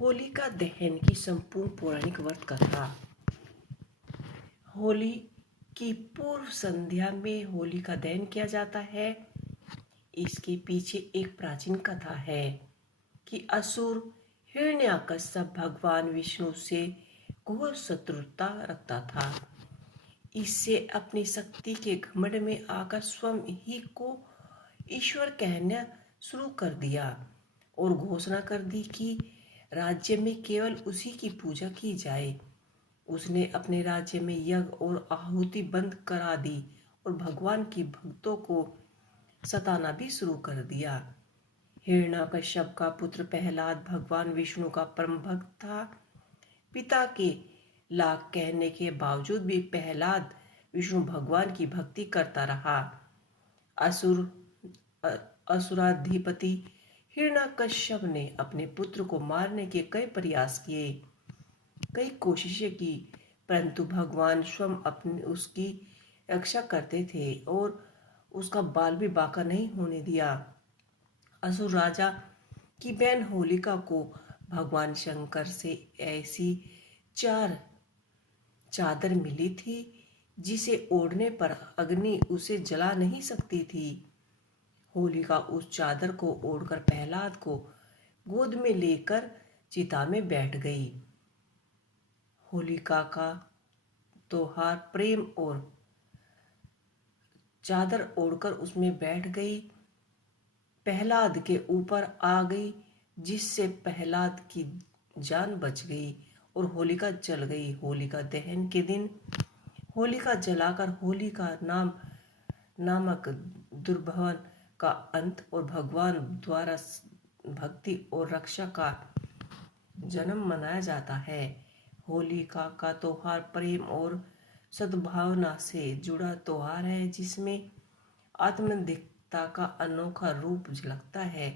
होलिका दहन की संपूर्ण पौराणिक व्रत कथा। होली की पूर्व संध्या में होली का दहन किया जाता है। इसके पीछे एक प्राचीन कथा है कि असुर हिरण्याकश्यप भगवान विष्णु से घोर शत्रुता रखता था। इससे अपनी शक्ति के घमंड में आकर स्वयं ही को ईश्वर कहना शुरू कर दिया और घोषणा कर दी कि राज्य में केवल उसी की पूजा की जाए। उसने अपने राज्य में यज्ञ और आहुति बंद करा दी और भगवान की भक्तों को सताना भी शुरू कर दिया। हिरण्याकश्यप का पुत्र प्रहलाद भगवान विष्णु का परम भक्त था। पिता के लाख कहने के बावजूद भी प्रहलाद विष्णु भगवान की भक्ति करता रहा। असुराधिपति हिरण्याकश्यप ने अपने पुत्र को मारने के कई प्रयास किए, कई कोशिशें की, परंतु भगवान स्वयं अपनी उसकी रक्षा करते थे और उसका बाल भी बांका नहीं होने दिया। असुर राजा की बहन होलिका को भगवान शंकर से ऐसी चादर मिली थी जिसे ओढ़ने पर अग्नि उसे जला नहीं सकती थी। होलिका उस चादर को ओढ़कर प्रहलाद को गोद में लेकर चिता में बैठ गई। होलिका का त्योहार प्रेम और चादर ओढ़कर उसमें बैठ गई, प्रहलाद के ऊपर आ गई, जिससे प्रहलाद की जान बच गई और होलिका जल गई। होलिका दहन के दिन होलिका जलाकर होली का नामक दुर्भवन का अंत और भगवान द्वारा भक्ति और रक्षा का जन्म मनाया जाता है। होलिका का त्योहार प्रेम और सद्भावना से जुड़ा त्योहार है, जिसमें आत्मनिष्ठता का अनोखा रूप झलकता है।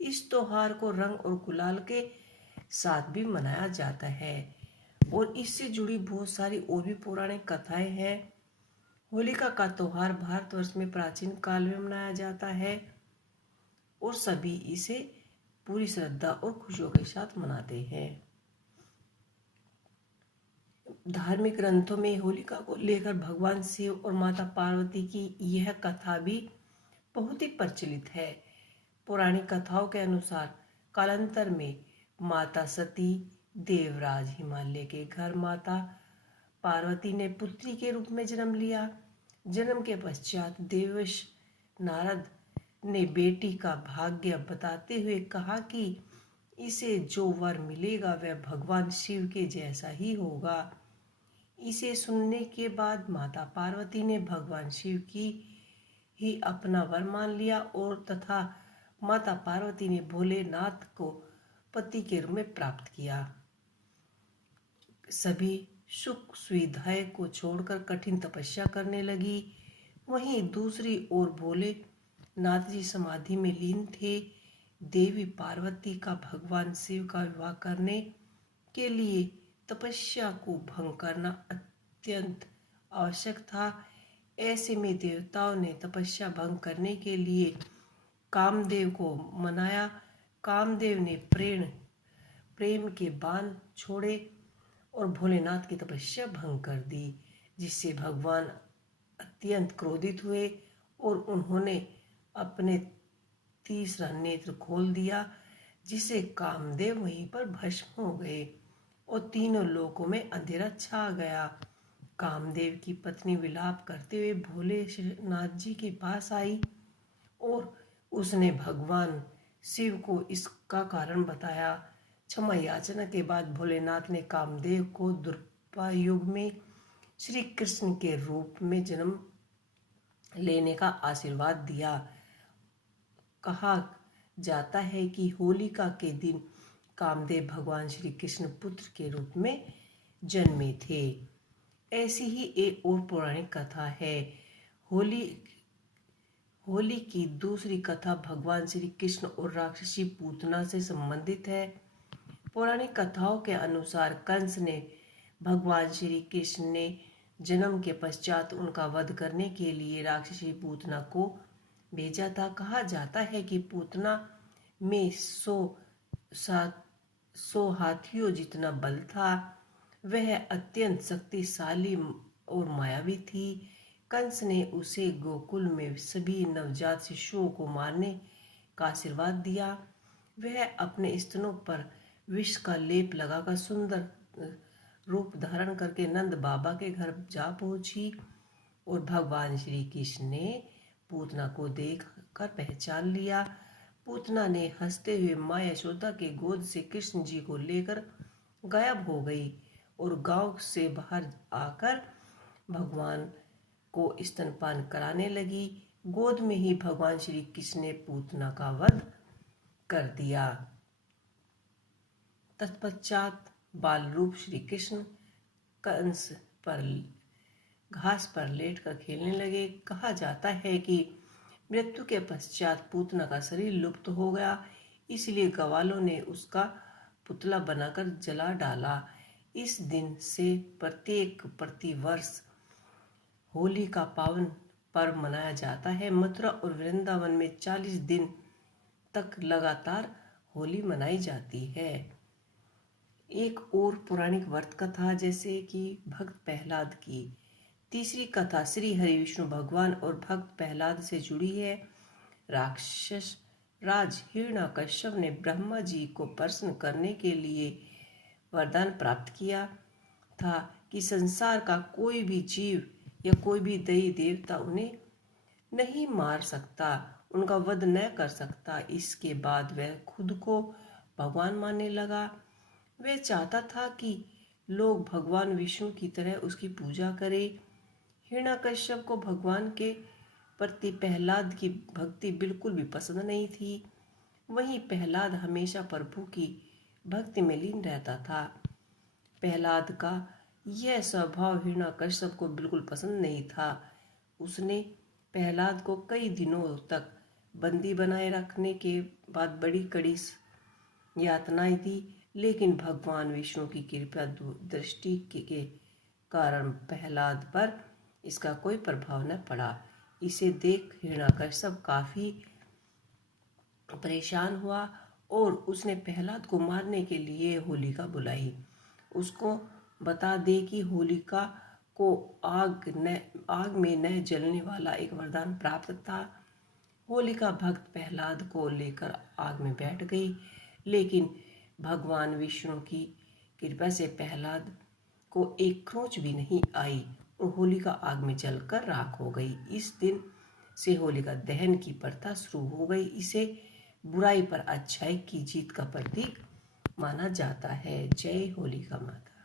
इस त्योहार को रंग और गुलाल के साथ भी मनाया जाता है और इससे जुड़ी बहुत सारी और भी पौराणिक कथाएं हैं। होलिका का त्योहार भारतवर्ष में प्राचीन काल में मनाया जाता है और सभी इसे पूरी श्रद्धा और खुशियों के साथ मनाते हैं। धार्मिक ग्रंथों में होलिका को लेकर भगवान शिव और माता पार्वती की यह कथा भी बहुत ही प्रचलित है। पौराणिक कथाओं के अनुसार कालांतर में माता सती देवराज हिमालय के घर माता पार्वती ने पुत्री के रूप में जन्म लिया। जन्म के पश्चात देवर्षि नारद ने बेटी का भाग्य बताते हुए कहा कि इसे जो वर मिलेगा वह भगवान शिव के जैसा ही होगा। इसे सुनने के बाद माता पार्वती ने भगवान शिव की ही अपना वर मान लिया और तथा माता पार्वती ने भोलेनाथ को पति के रूप में प्राप्त किया। सभी सुख सुविधाएं को छोड़कर कठिन तपस्या करने लगी। वहीं दूसरी ओर भोलेनाथ जी समाधि में लीन थे। देवी पार्वती का भगवान शिव का विवाह करने के लिए तपस्या को भंग करना अत्यंत आवश्यक था। ऐसे में देवताओं ने तपस्या भंग करने के लिए कामदेव को मनाया। कामदेव ने प्रेम के बाण छोड़े और भोलेनाथ की तपस्या भंग कर दी, जिससे भगवान अत्यंत क्रोधित हुए और उन्होंने अपने तीसरा नेत्र खोल दिया, जिससे कामदेव वहीं पर भस्म हो गए और तीनों लोकों में अंधेरा छा गया। कामदेव की पत्नी विलाप करते हुए भोलेनाथ जी के पास आई और उसने भगवान शिव को इसका कारण बताया। क्षमा याचना के बाद भोलेनाथ ने कामदेव को द्वापर युग में श्री कृष्ण के रूप में जन्म लेने का आशीर्वाद दिया। कहा जाता है कि होलिका के दिन कामदेव भगवान श्री कृष्ण पुत्र के रूप में जन्मे थे। ऐसी ही एक और पौराणिक कथा है। होली की दूसरी कथा भगवान श्री कृष्ण और राक्षसी पूतना से संबंधित है। पौराणिक कथाओं के अनुसार कंस ने भगवान श्री कृष्ण ने जन्म के पश्चात उनका वध करने के लिए राक्षसी पूतना को भेजा था। कहा जाता है कि पूतना में 100 100 हाथियों जितना बल था। वह अत्यंत शक्तिशाली और मायावी थी। कंस ने उसे गोकुल में सभी नवजात शिशुओं को मारने का आशीर्वाद दिया। वह अपने स्तनों पर विष का लेप लगाकर सुंदर रूप धारण करके नंद बाबा के घर जा पहुंची और भगवान श्री कृष्ण ने पूतना को देख कर पहचान लिया। पूतना ने हंसते हुए माँ यशोदा के गोद से कृष्ण जी को लेकर गायब हो गई और गांव से बाहर आकर भगवान को स्तनपान कराने लगी। गोद में ही भगवान श्री कृष्ण ने पूतना का वध कर दिया। तत्पश्चात बाल रूप श्री कृष्ण कंस पर घास पर लेटकर खेलने लगे। कहा जाता है कि मृत्यु के पश्चात पूतना का शरीर लुप्त हो गया, इसलिए ग्वालों ने उसका पुतला बनाकर जला डाला। इस दिन से प्रत्येक प्रतिवर्ष होली का पावन पर्व मनाया जाता है। मथुरा और वृंदावन में 40 दिन तक लगातार होली मनाई जाती है। एक और पौराणिक व्रत कथा जैसे कि भक्त प्रहलाद की। तीसरी कथा श्री हरि विष्णु भगवान और भक्त प्रहलाद से जुड़ी है। राक्षस राज हिरण्यकश्यप ने ब्रह्मा जी को प्रसन्न करने के लिए वरदान प्राप्त किया था कि संसार का कोई भी जीव या कोई भी दैवी देवता उन्हें नहीं मार सकता, उनका वध न कर सकता। इसके बाद वह खुद को भगवान मानने लगा। वह चाहता था कि लोग भगवान विष्णु की तरह उसकी पूजा करें। हिरण्यकश्यप को भगवान के प्रति प्रहलाद की भक्ति बिल्कुल भी पसंद नहीं थी। वहीं प्रहलाद हमेशा प्रभु की भक्ति में लीन रहता था। प्रहलाद का यह स्वभाव हिरण्यकश्यप को बिल्कुल पसंद नहीं था। उसने प्रहलाद को कई दिनों तक बंदी बनाए रखने के बाद बड़ी कड़ी यातनाएं दी, लेकिन भगवान विष्णु की कृपा दृष्टि के कारण प्रहलाद पर इसका कोई प्रभाव न पड़ा। इसे देख हिरण्यकश्यप काफी परेशान हुआ और उसने प्रहलाद को मारने के लिए होलिका बुलाई। उसको बता दे कि होलिका को आग में न जलने वाला एक वरदान प्राप्त था। होलिका भक्त प्रहलाद को लेकर आग में बैठ गई, लेकिन भगवान विष्णु की कृपा से प्रहलाद को एक खरोंच भी नहीं आई और होलिका आग में जलकर राख हो गई। इस दिन से होलिका दहन की प्रथा शुरू हो गई। इसे बुराई पर अच्छाई की जीत का प्रतीक माना जाता है। जय होलिका माता।